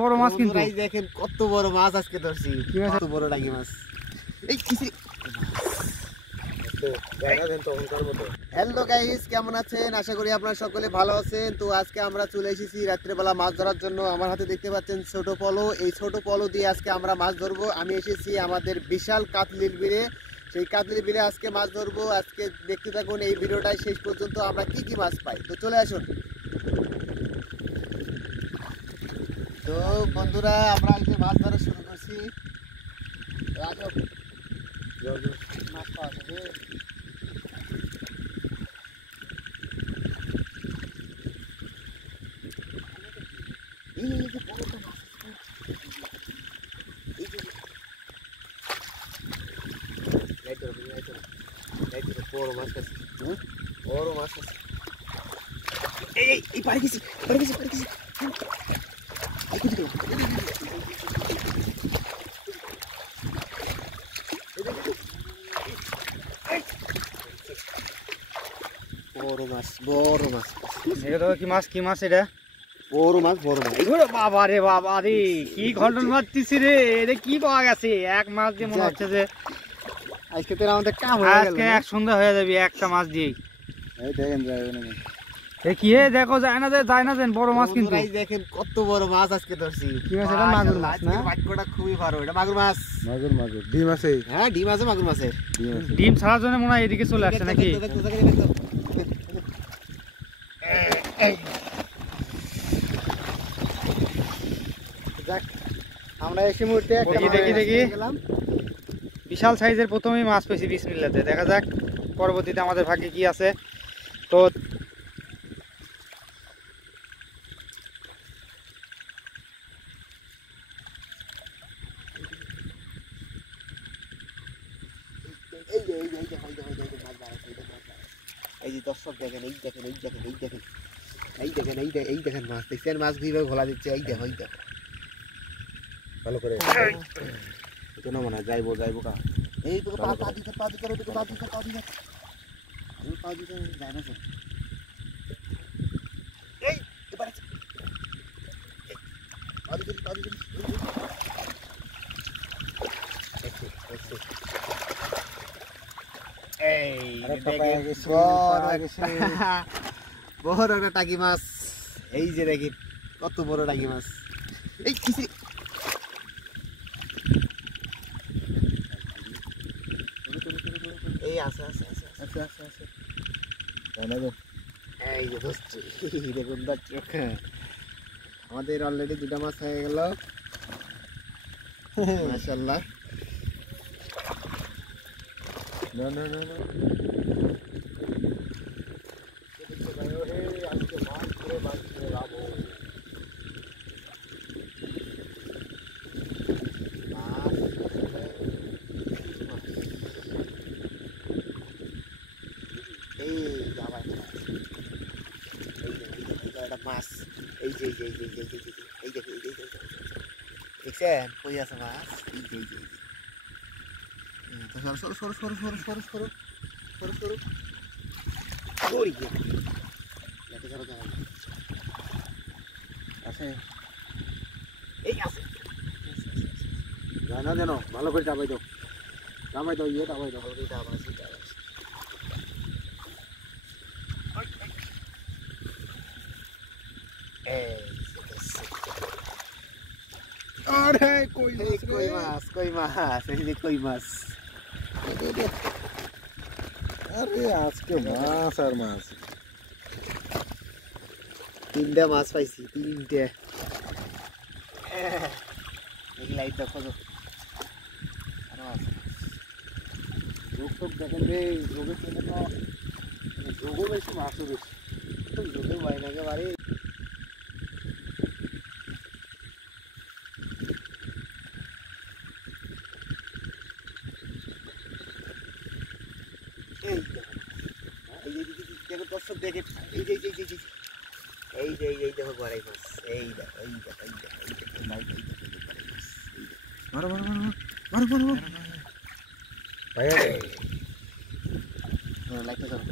বড় মাছ কিন্তু দেখেন কত বড় মাছ আজকে ধরছি। কত বড় টাকি মাছ। হ্যালো গাইস, কেমন আছেন? আশা করি আপনারা সকলে ভালো আছেন। তো আজকে আমরা চলে এসেছি রাত্রেবেলা মাছ ধরার জন্য। আমার হাতে দেখতে পাচ্ছেন ছোট পলো। এই ছোট পলো দিয়ে আজকে আমরা মাছ ধরবো। আমি এসেছি আমাদের বিশাল কাতলির বিলে। সেই কাতলির বিলে আজকে মাছ ধরবো। আজকে দেখতে থাকুন এই ভিডিওটাই শেষ পর্যন্ত, আমরা কি কি মাছ পাই। তো চলে আসুন। তো বন্ধুরা, আমরা আজকে মাছ ধরা শুরু করছি। মাছ পাওয়া যাবে। বড় মাছ আছে, বড় মাছ আছে। এই পাড়ে গেছি, পাড়ে গেছি, পাড়ে গেছি। বড় মাছ, বড় মাছ। এটা কি মাছ? কি মাছ এটা? বড় মাছ, বড় মাছ। বাবা রে বাবা রে, কি ঘটন মারতিস রে। এটা কি পাওয়া গেছে? এক মাছ দিয়ে মনে হচ্ছে যে আজকে তো আমাদের কাম হয়ে গেল। আজকে এক সন্ধ্যা হয়ে যাবে একটা মাছ দিয়ে। এই দেখেন যাবে না। এ কি হে, দেখো যায় না যেন বড় মাছ কিন্তু। এই দেখেন কত বড় মাছ আজকে ধরছি। কি মাছ এটা? মাগুর মাছ না? বাটকোটা খুবই ভালো। এটা মাগুর মাচ। মাগুর মাগুর ডিম আছে। হ্যাঁ, ডিম আছে, মাগুর মাছের ডিম ছাড়ার জন্য মনে হয় এদিকে চলে আসছে নাকি? আমরা এসে মুহূর্তে দেখি বিশাল সাইজের প্রথমেই মাছ পেয়েছি বিসমিল্লাতে। দেখা যাক পরবর্তীতে আমাদের ভাগ্যে কি আছে। তো এই যে দর্শক দেখেন, এই দেখেন, এই দেখেন, এই দেখেন, এই দেখেন, এই দেখেন মাছ দেখছেন, মাছ কিভাবে ঘোলা দিচ্ছে। এই দেখো, এই দেখো ভালো করে কেন মনে হয় যাইবো কা এই তো পা দিতে পা দিতে পা দিতে পা দিতে আমি পা দিতে যাই না। এই এবারে পা দিতে পা দিতে এই দেখেন বড় একটা টাকি মাছ। এই যে দেখেন কত বড় টাকি মাছ। এই কিসে এই আছে আছে আছে আছে আছে আছে এই যে ধরছি। দেখুন আমাদের অলরেডি দুটা মাছ হয়ে গেল, মাশাআল্লাহ। না না না না আজকে মাছ ধরে যাবো। মাছ এই যে এই দেখে দেখছেন কই আছে মাছ। এই যে সরো সরো সরো সরো সরো সরো সরো সরো ওই আছে, এই আছে জানা জানো ভালো করে চাপাই দাও, চাপাই দাও, ইয়ে চাপাই দাও। আরে কই মাছ, কই মাছ, কই মাছ, এই যে কই মাছ। আরে আজকে মাছ আর মাছ। তিনটা মাছ পাইছি, তিনটে। এই লাইট দেখো তো লোক দেখেন রে, যোগের জন্য তো যোগও বেশি, মাছও বেশি। যোগে ভয় লাগে বাড়ি। এই দেখো দর্শক দেখে, এই যে এই যে এই দেখো বড়াই মাছ। এই দেখো, এই দেখো, এই দেখো, এই দেখো লাইট, এই দেখো বড়াই মাছ। মারো মারো মারো মারো মারো মারো ভাই, লাইটটা ধরো।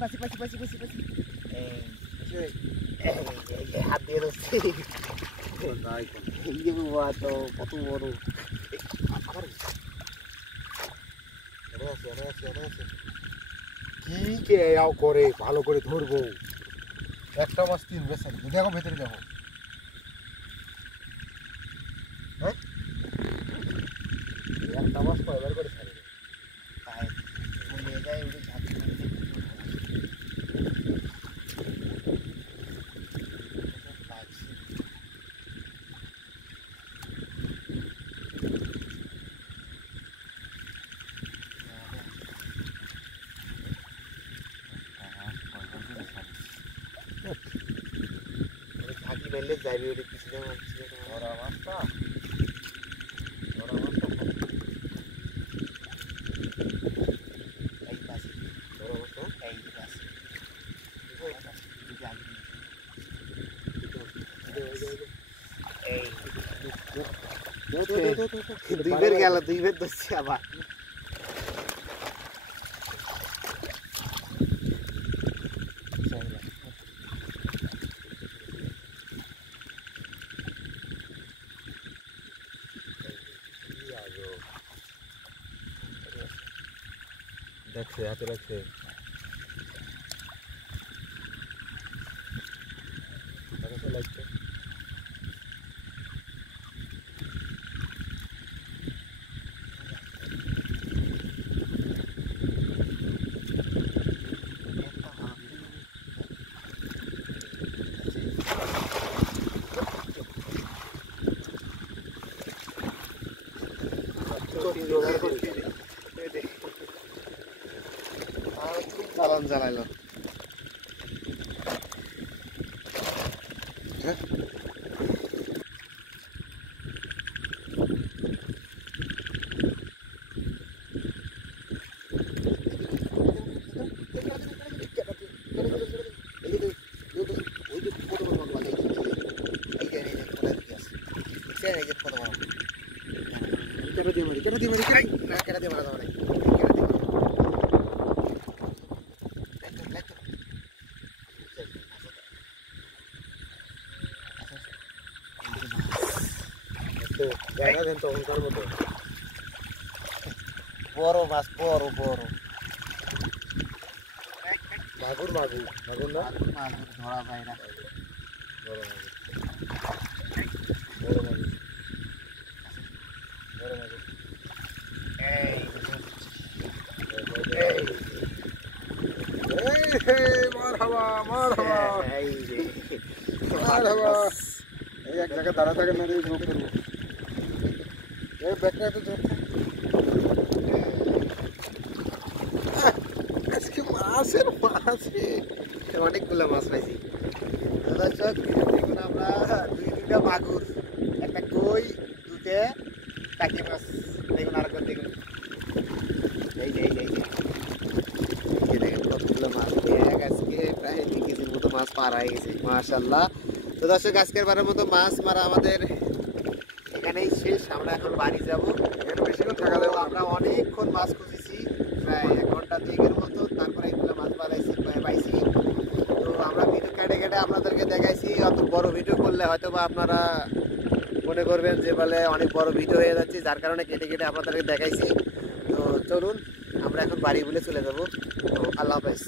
পাশি পাশি পাশি পাশি পাশি হাত দিয়ে ধরছি তো কত বড় কি কে আও করে ভালো করে ধরবো একটা মাছ 3 বেসা দেখো ভেতরে দেখো হ্যাঁ একটা মাছ কয়বার করে ছাড়ে নিয়ে যায় ওই ঝাঁকি ঝাঁকি মেলে যাবে ওটা কিছু ওরা মাছটা এই পাশে এই পাশে দুইবার গেল দুইবার ধরছি আবার দেখছে হাতে রাখছে লাগছে চালান জ্বালাইলো দেখা দেন তখনকার মতো বড় মাছ বড় বড় মাগুর মাগুর মাগুর না মাগুর ধরা যায় না বড় মাগুর বড় মাগুর বড় মাগুর মারহাবা মারহাবা মারহাবা এই এক জায়গায় দাঁড়া থাকে না এই ঝোঁক করবো এই ব্যাগটা তো ঝোঁক আজকে মাছের মাছে অনেকগুলো মাছ পাইছি দর্শক দেখুন আমরা দুইটা মাগুর একটা কই দুটে টাকি মাছ দেখুন আর একবার দেখুন এই যে এই যে এই যে দেখেন কতগুলো মাছ আজকে প্রায় 2 কেজির মতো মাছ পার হয়ে গেছে মাশাআল্লাহ। তো দর্শক আজকের বারের মতো মাছ মারা আমাদের এখানেই শেষ। আমরা এখন বাড়ি যাব। এখানে বেশিক্ষণ থাকা যাবে না। আমরা অনেকক্ষণ মাছ খুঁজেছি প্রায় 1 ঘন্টা 2 মতো, তারপরে এগুলো মাছ পাইছি। তো আমরা ভিডিও কেটে কেটে আপনাদেরকে দেখাইছি। অত বড় ভিডিও করলে হয়তো বা আপনারা মনে করবেন যে বলে অনেক বড় ভিডিও হয়ে যাচ্ছে, যার কারণে কেটে কেটে আপনাদেরকে দেখাইছি। তো চলুন আমরা এখন বাড়ি বলে চলে যাবো। তো আল্লাহ হাফেজ।